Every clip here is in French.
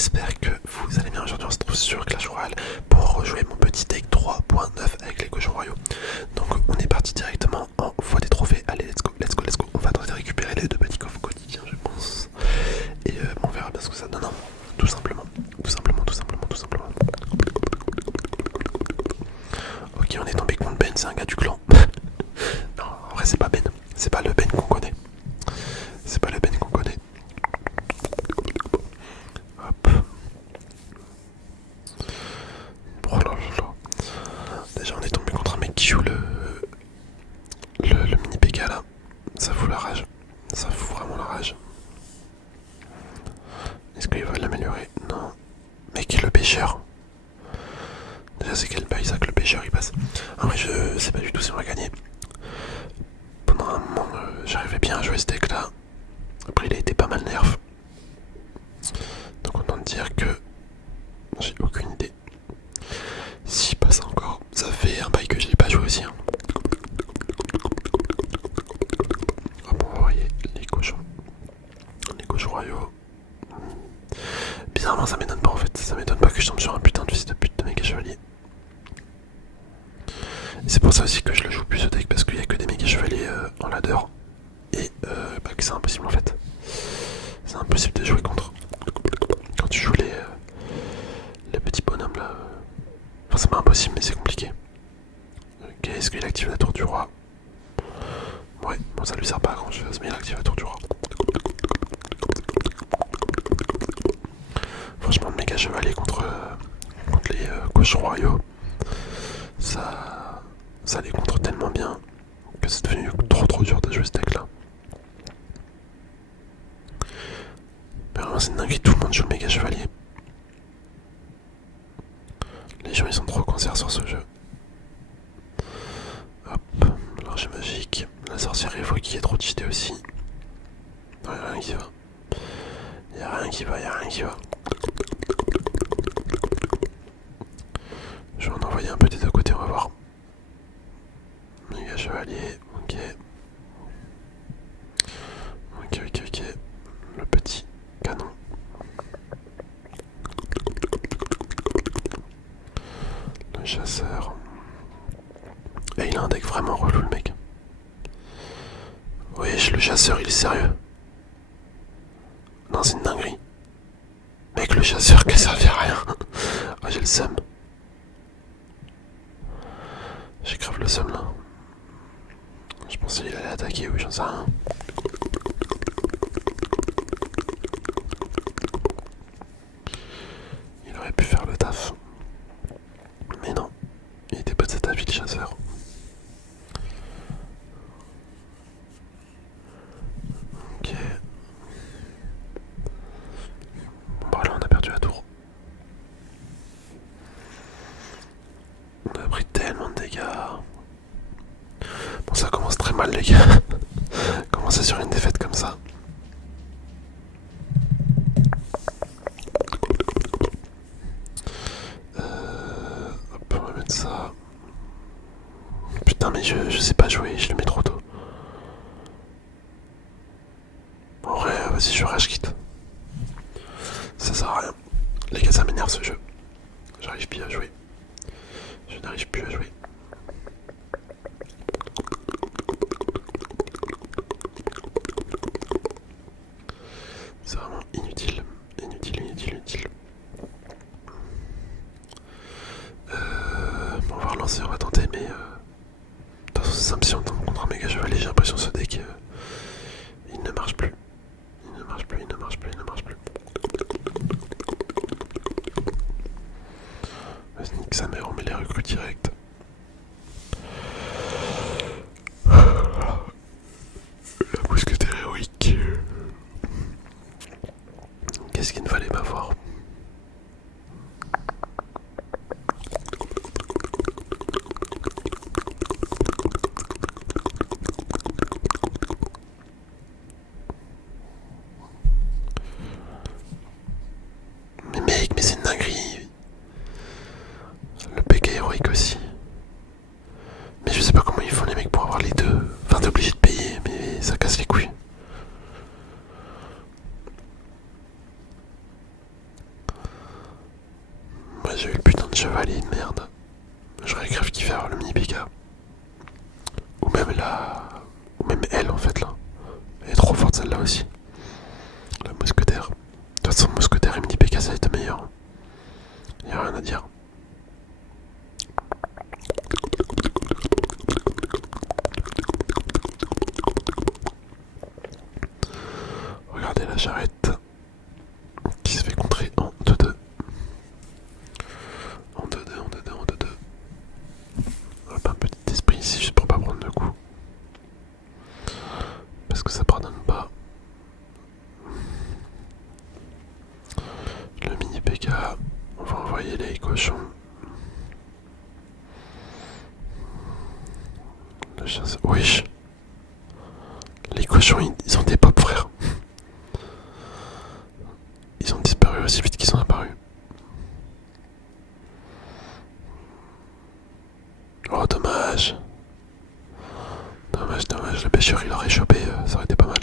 j'espère que vous allez bien. Aujourd'hui on se trouve sur Clash Royale pour rejouer mon petit deck 3.9 avec les cochons royaux. Donc on est parti directement en voie des trophées. Allez, let's go, let's go, let's go. On va tenter de récupérer les deux petits coffres quotidiens, je pense. Et on verra bien ce que ça donne. Non, tout simplement, tout simplement, tout simplement, tout simplement. Ok, on est tombé contre Ben, c'est un gars du clan. Non, en vrai c'est pas Ben, c'est pas le Ben qu'on connaît. C'est pas le Ben qu'on connaît. Hop. Oh là là là. Déjà on est tombé contre un mec qui joue le mini PK là. Ça fout la rage. Ça fout vraiment la rage. Est-ce qu'il va l'améliorer? Non. Mec, le pêcheur. Déjà c'est quel bail ça que le pêcheur il passe. En vrai je sais pas du tout si on va gagner. Pendant un moment j'arrivais bien à jouer ce deck là. Après il a été pas mal nerf. Donc autant dire que j'ai aucune idée. S'il passe encore, ça fait un bail que je l'ai pas joué aussi. Hein. Hop, on va envoyer les cochons. Les cochons royaux. Bizarrement ça m'étonne pas en fait. Ça m'étonne pas que je tombe sur un putain de fils de pute de méga chevalier. C'est pour ça aussi que je le joue plus ce deck parce qu'il y a que des méga chevaliers en ladder. Et que c'est impossible en fait. C'est impossible de jouer contre. Quand tu joues les petits bonhommes là. Enfin c'est pas impossible mais c'est compliqué. Ok, est-ce qu'il active la tour du roi? Ouais, bon ça lui sert pas à grand chose mais il active la tour du roi. Franchement le méga chevalier contre les cochons royaux, ça les contre tellement bien que c'est devenu trop dur de jouer ce deck là. Mais vraiment c'est une dinguerie, tout le monde joue le méga chevalier. Les gens ils sont trop cancers sur ce jeu. Hop, l'archer magique, la sorcière évoquée est trop cheatée aussi. Non, y'a rien qui va. Y'a rien qui va, y'a rien qui va. Je vais en envoyer un peu des deux côtés, on va voir. Méga chevalier, ok. Ok. Le petit canon. Le chasseur. Et il a un deck vraiment relou le mec. Wesh, le chasseur il est sérieux. Non, c'est une dinguerie. Mec, le chasseur qui servi à rien. Oh, j'ai le seum. J'ai grave le seum là. Je pensais qu'il allait attaquer, oui, j'en sais rien. Il aurait pu faire le taf. Mais non, il était pas de cet avis le chasseur. Ok. Bon là on a perdu la tour. On a pris tellement de dégâts. Bon ça commence très mal les gars. Commencer sur une défaite comme ça. Hop, on va mettre ça. Putain mais je sais pas jouer, je le mets trop tôt. En vrai, vas-y je rage quitte. Ça sert à rien. Les gars ça m'énerve ce jeu. J'arrive plus à jouer. Je n'arrive plus à jouer. C'est vraiment inutile. Inutile. Bon, on va relancer, on va tenter, mais de toute façon c'est simple, si on tombe contre un méga chevalier, j'ai l'impression que ce deck il ne marche plus. Il ne marche plus. Vas-y, nique sa mère, on met les recrues direct. La mousquetaire héroïque. Qu'est-ce qu'il ne fallait pas voir? Mais mec, mais c'est une dinguerie. Le PK héroïque aussi. Mais je sais pas comment ils font les mecs pour avoir les deux. Enfin t'es obligé de payer, mais ça casse les couilles. chevalier de merde. J'aurais grave kiffé avoir le mini PK. Ou même la... Ou même elle en fait là. Elle est trop forte celle-là aussi. La mousquetaire. De toute façon, mousquetaire et mini PK ça va être meilleur. Y'a rien à dire. Regardez la charrette qui se fait contrer en 2-2. En 2-2, en 2-2, en 2-2. Hop, un petit esprit ici juste pour pas prendre de coups. Parce que ça pardonne pas. Le mini PK, on va envoyer les cochons. Le chasseur. Wesh. Les cochons, ils ont des pop, frère. Ils ont disparu aussi vite qu'ils sont apparus. Oh, dommage. Dommage, dommage. Le pêcheur, il aurait chopé. Ça aurait été pas mal.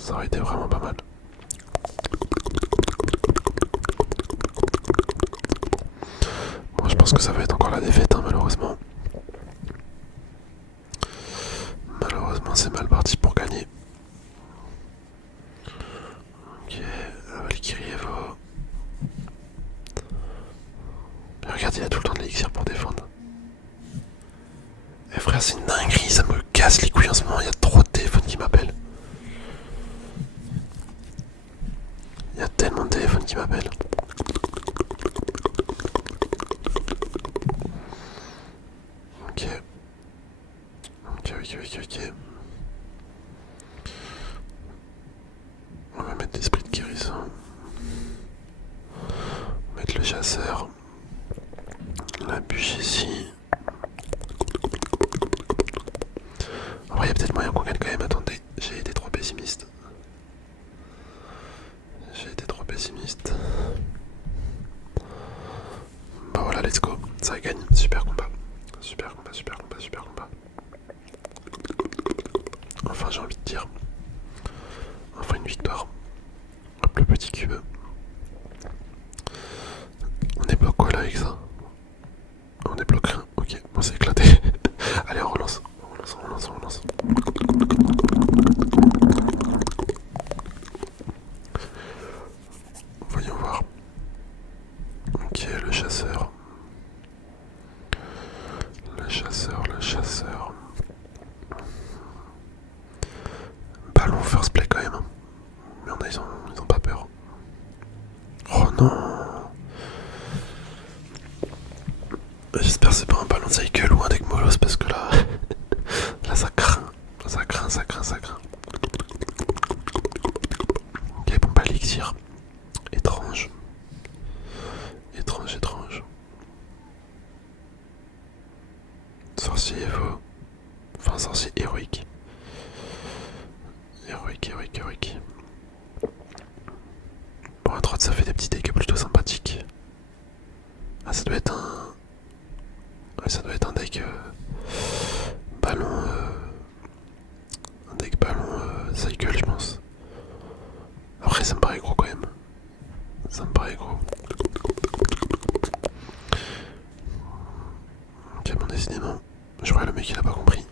Ça aurait été vraiment pas mal. Bon, je pense que ça va être encore la défaite, hein, malheureusement. Malheureusement, c'est mal parti pour gagner. Ok, Valkyrie Evo. Regarde, il a tout le temps de l'élixir pour défendre. Eh frère, c'est une dinguerie, ça me casse les couilles en ce moment, il y a trop de téléphones qui m'appellent. Il y a tellement de téléphones qui m'appellent. Ok. Ok, ok, ok, ok. On va mettre l'esprit de guérison. On va mettre le chasseur. La bûche ici. En vrai, il y a peut-être moyen qu'on gagne quand même. Attendez, j'ai été trop pessimiste. J'ai été trop pessimiste. Bah voilà, let's go. Ça gagne. Super combat. Super combat, super combat, super combat. Enfin, j'ai envie de dire. Enfin, une victoire. Hop, le petit cube. On débloque quoi là avec ça? On débloque rien. Ok, bon, c'est éclaté. Allez, on relance. On relance, on relance, on relance. Voyons voir. Ok, le chasseur. Le chasseur, le chasseur. Ballon first play quand même. Mais on a, ils ont pas peur. Oh non. J'espère que c'est pas un ballon de cycle ou un deck molos parce que là. Là ça craint. Ça craint, ça craint, ça craint. Ok, bon bah l'élixir. Étrange. Étrange, étrange. Sorcier Evo. Enfin, sorcier héroïque. Héroïque, héroïque, héroïque. Bon, à droite, ça fait des petits decks plutôt sympathiques. Ah, ça doit être un. Ouais, ça doit être un deck. Ballon. Un deck ballon cycle, je pense. Après, ça me paraît gros quand même. Ça me paraît gros. Ok, bon, décidément. Je crois que le mec il a pas compris.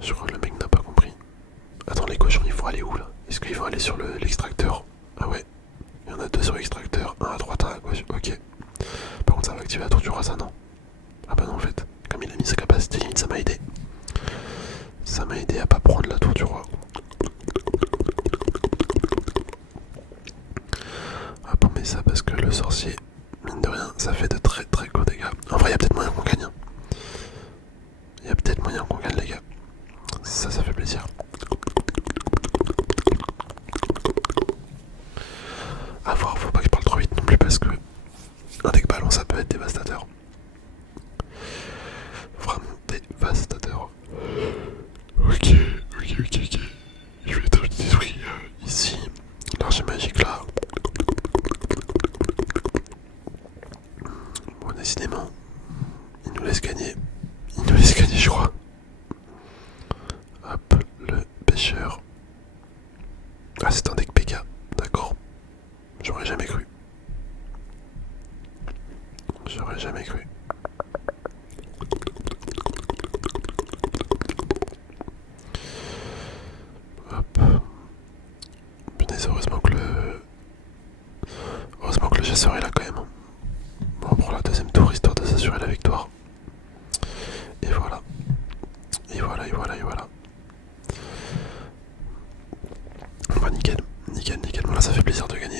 Je crois que le mec n'a pas compris. Attends, les cochons, ils vont aller où là? Est-ce qu'ils vont aller sur l'extracteur? Ah ouais. Il y en a deux sur l'extracteur. Un à droite, un à gauche. Ok. Par contre, ça va activer la tour du roi, ça non? Ah bah non, en fait. Comme il a mis sa capacité limite, ça m'a aidé. Ça m'a aidé à pas prendre la tour du roi. Hop, on met ça parce que le sorcier, mine de rien, ça fait de très très gros dégâts. En vrai, il y a peut-être moyen qu'on gagne. Il y a peut-être moyen qu'on gagne, les gars. Ça fait plaisir. A voir, faut pas que je parle trop vite non plus parce que un deck ballon ça peut être dévastateur. Vraiment dévastateur. Ok, ok, ok, ok. Je vais être d'esprit ici. L'argent magique là. Bon, décidément, il nous laisse gagner. Il nous laisse gagner, je crois. Hop, le pêcheur. Ah, c'est un deck PK, d'accord. J'aurais jamais cru. J'aurais jamais cru. Hop. Punaise, heureusement que le chasseur est là quand même. Bon, on prend la deuxième tour histoire de s'assurer la victoire. Et voilà. Et voilà, et voilà, et voilà. Bah nickel, nickel, nickel. Voilà, ça fait plaisir de gagner